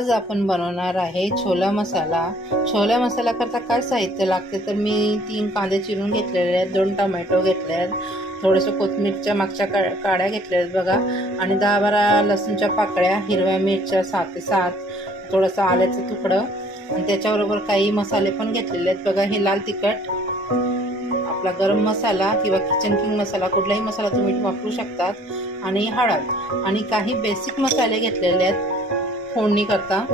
आज आपण बनवणार आहे छोला मसाला. छोला मसाला करता काय साहित्य लागते? तर मी तीन कांदे चिरून घेतलेले आहेत दोन टोमॅटो घेतले आहेत थोडंसं कोथमीरच्या मागच्या का काड्या घेतल्या आहेत बघा आणि दहा बारा लसूणच्या पाकळ्या हिरव्या मिरच्या सात ते सात थोडंसं आल्याचं तुकडं आणि त्याच्याबरोबर काही मसाले पण घेतलेले आहेत बघा हे लाल तिखट आपला गरम मसाला किंवा किचन किंग मसाला कुठलाही मसाला तुम्ही वापरू शकतात आणि हळद आणि काही बेसिक मसाले घेतलेले आहेत. फोडणी करता.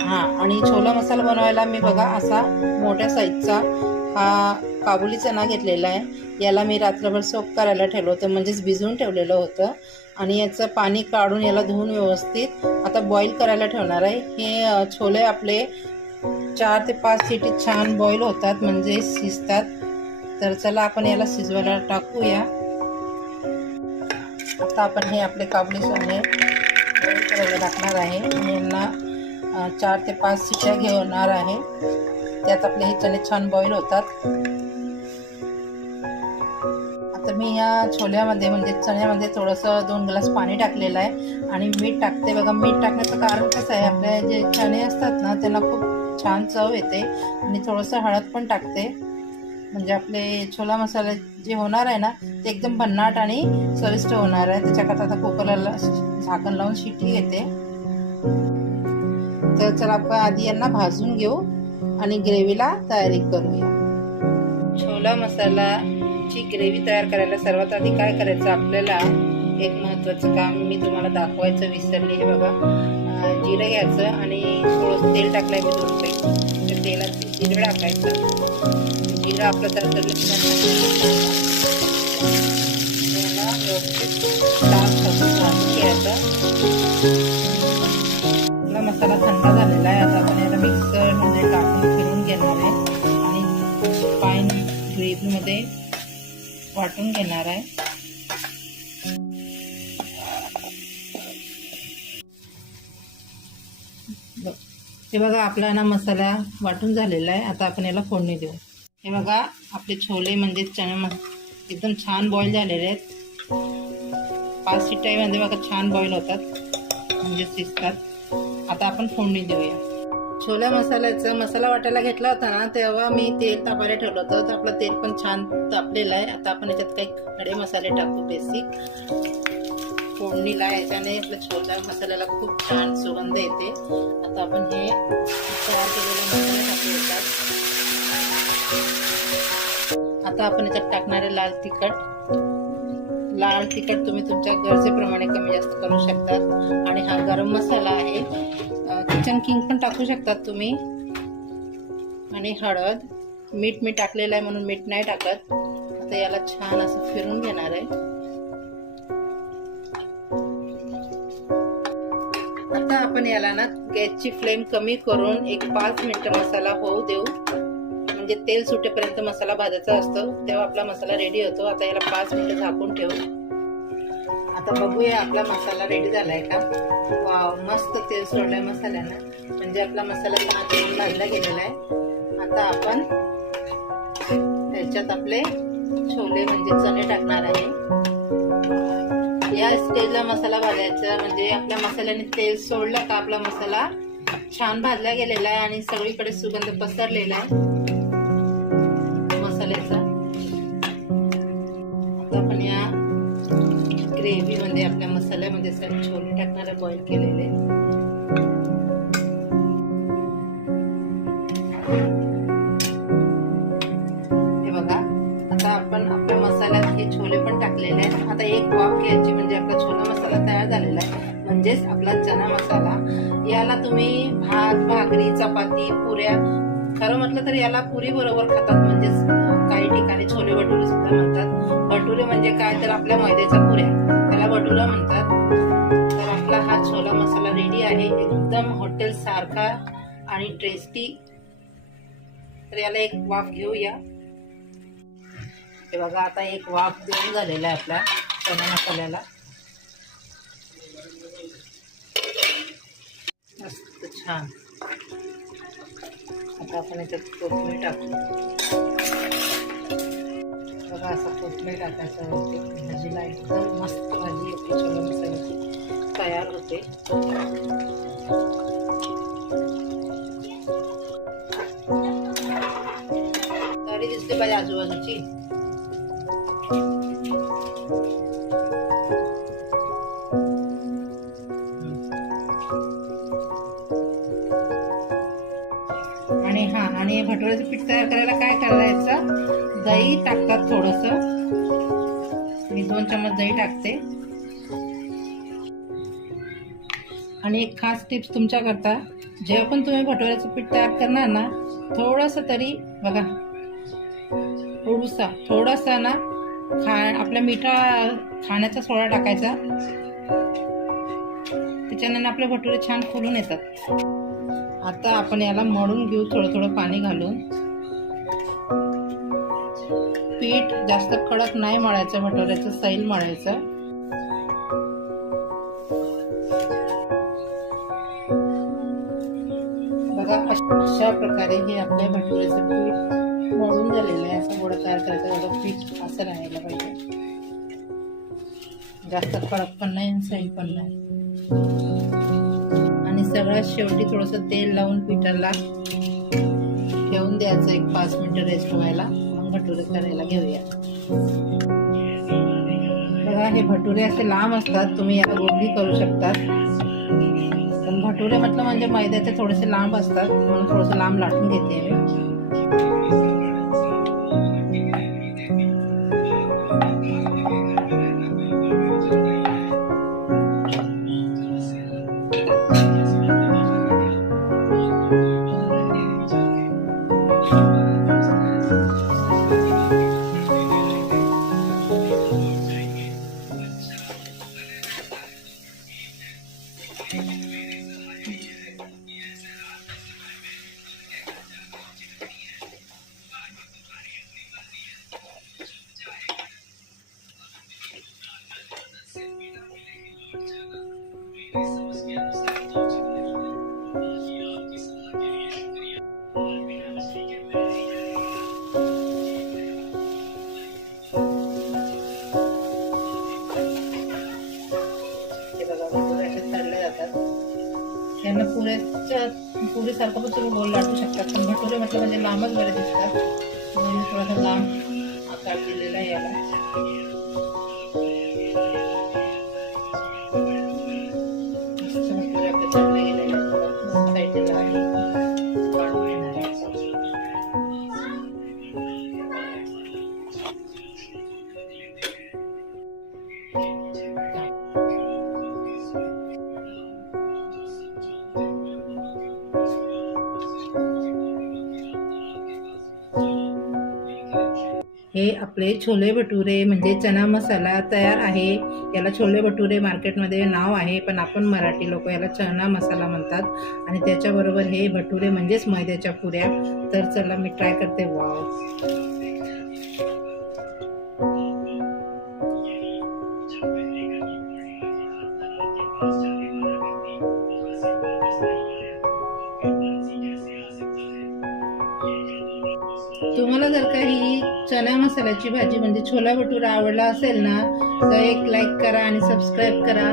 हां आणि छोला मसाला बनवायला मी बघा असा मोठ्या साईजचा हा काबुली चना घेतलेला आहे. याला मी रात्रभर सोप करायला ठेवलं होतं म्हणजेच भिजवून ठेवलेलं होतं. आणि याचं पाणी काढून याला धुवून व्यवस्थित आता बॉईल करायला ठेवणार आहे. हे छोले आपले चार ते पाच सिटी छान बॉईल होतात म्हणजे शिजतात. तर चला आपण याला शिजवायला टाकूया. आता आपण हे आपले काबुली चणे बॉईल करायला टाकणार आहे. आणि यांना चार ते पाच शिट्या घेणार आहे. त्यात आपले हे चणे छान बॉईल होतात. आता मी या छोल्यामध्ये म्हणजे चण्यामध्ये थोडंसं दोन ग्लास पाणी टाकलेलं आहे. आणि मीठ टाकते. बघा मीठ टाकण्याचं कारण कसं आहे आपल्या जे चणे असतात ना त्यांना खूप छान चव येते. आणि थोडंसं हळद पण टाकते. म्हणजे आपले छोला मसाले जे होणार आहे ना ते एकदम भन्नाट आणि चविष्ट होणार आहे. त्याच्याकरता आता कुकरला झाकण लावून शिट्टी घेते. तर चला आपण आधी यांना भाजून घेऊ आणि ग्रेव्हीला तयारी करूया. छोला मसाला ची ग्रेव्ही तयार करायला सर्वात आधी काय करायचं आपल्याला? एक महत्वाचं काम मी तुम्हाला दाखवायचं विसरले हे बघा. जिरं घ्यायचं आणि थोडंसं तेल टाकलंय मी दोन रुपये तर तेलात जिरं टाकायचं. जिरं आपलं तर त्याला व्यवस्थित भाजून घ्यायचं. आपला मसाला थंड झालेला आहे. आता आपण याला मिक्सरमध्ये टाकून फिरून घेणार आहे. आणि फाईन ग्रेव्हीमध्ये वाटून घेणार आहे. हे बघा आपला ना मसाला वाटून झालेला आहे. आता आपण याला फोडणी देऊ. हे बघा आपले छोले म्हणजे चणे एकदम छान बॉईल झालेले आहेत. पाच शिट्ट्यामध्ये म्हणजे बघा छान बॉईल होतात. म्हणजे शिजतात. आता आपण फोडणी देऊया. छोल्या मसाल्याचा मसाला वाटायला घेतला होता ना तेव्हा मी तेल तापायला ठेवलं होतं. तर आपलं तेल पण छान तापलेलं आहे. आता आपण याच्यात काही खडे मसाले टाकू बेसिक फोडणीला याच्याने आपल्या छोल्या मसाल्याला खूप छान सुगंध येते. आता आपण हे तयार केलेले मसाले आता आपण याच्यात टाकणार आहे लाल तिखट. लाल तिखट तुम्ही तुमच्या गरजेप्रमाणे कमी जास्त करू शकतात. आणि हा गरम मसाला आहे. किचन किंग पण टाकू शकतात तुम्ही. आणि हळद. मीठ मी टाकलेलं आहे म्हणून मीठ नाही टाकत. आता याला छान असं फिरून घेणार आहे. आपण याला ना गॅसची फ्लेम कमी करून एक पाच मिनटं मसाला होऊ देऊ. म्हणजे तेल सुटेपर्यंत मसाला भाजायचा असतो तेव्हा आपला मसाला रेडी होतो. आता याला पाच मिनिटं झाकून ठेवू. आता बघूया आपला मसाला रेडी झालाय का? वाव मस्त तेल सोडलाय मसाल्यानं. म्हणजे आपला मसाला छान तेल भाजला गेलेला आहे. आता आपण ह्याच्यात आपले छोले म्हणजे चणे टाकणार आहे. या स्टेजला मसाला भाजायचा म्हणजे आपल्या मसाल्याने तेल सोडलं का आपला मसाला छान भाजला गेलेला आहे आणि सगळीकडे सुगंध पसरलेला आहे. मसाल्याचा. आता आपण या ग्रेव्ही मध्ये आपल्या मसाल्यामध्ये सगळे छोले टाकणारे बॉईल केलेले. पुऱ्या. खरं म्हटलं तर याला पुरी बरोबर खातात म्हणजेच काही ठिकाणी छोले भटुरे सुद्धा म्हणतात. भटुरे म्हणजे काय? तर आपल्या मैद्याच्या पुऱ्या. त्याला भटुरा म्हणतात. तर आपला हा छोला मसाला रेडी आहे. एकदम हॉटेल सारखा आणि टेस्टी तर याला एक वाफ घेऊया. हे बघा आता एक वाफ देऊन झालेला आहे आपला चणा मसाल्याला. मस्त छान. आता आपण याच्यात कोथमीर टाकू. बघा असं कोथमीर टाकायचं. वरती भाजीला एकदम मस्त भाजी येते मसाल्याची तयार होते. तरी दिसते पाहिजे आजूबाजूची. पाणी टाकते. आणि एक खास टिप्स तुमच्याकरता जेव्हा पण तुम्ही भटुऱ्याचं पीठ तयार करणार ना थोडस तरी बघा थोडसा थोडासा ना खा आपल्या मिठा खाण्याचा सोडा टाकायचा. त्याच्यानं आपले भटुरे छान फुलून येतात. आता आपण याला मळून घेऊ थोडं थोडं पाणी घालून. पीठ जास्त कडक नाही मळायचं भटोऱ्याचं सैल मळायचं. बघा अशा प्रकारे हे आपल्या भटोऱ्याचं पीठ मळून झालेलं आहे. असं गोड तयार करायचं पीठ असं राहायला पाहिजे. जास्त कडक पण नाही आणि सैल पण नाही. आणि सगळ्यात शेवटी थोडंसं तेल लावून पिठाला ठेवून द्यायचं एक पाच मिनटं रेस्ट व्हायला. भटुरे करायला घेऊया. बघा हे भटुरे असे लांब असतात तुम्ही याला गोबी करू शकतात. पण भटुरे म्हटलं म्हणजे मैद्याचे थोडेसे लांब असतात म्हणून थोडंसं लांब लाटून घेते मी. त्यांना पुऱ्याच्या पुरीसारखं पण तुम्ही गोल लाटू शकतात पण भटुरे म्हटलं म्हणजे लांबच बरे दिसतात. म्हणून थोडासा लांब आकार दिलेला आहे याला. हे आपले छोले भटुरे म्हणजे चना मसाला तयार आहे. याला छोले भटुरे मार्केटमध्ये नाव आहे पण आपण मराठी लोक याला चना मसाला म्हणतात. आणि त्याच्याबरोबर हे भटुरे म्हणजेच मैद्याच्या पुऱ्या. तर चला मी ट्राय करते. वाव तुम्हाला जर का ही चना मसाल्याची भाजी म्हणजे छोला भटुरा आवडला असेल ना तर एक लाईक करा आणि सबस्क्राईब करा.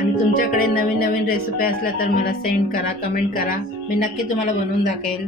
आणि तुमच्याकडे नवीन नवीन रेसिपी असल्या तर मला सेंड करा कमेंट करा. मी नक्की तुम्हाला बनवून दाखेल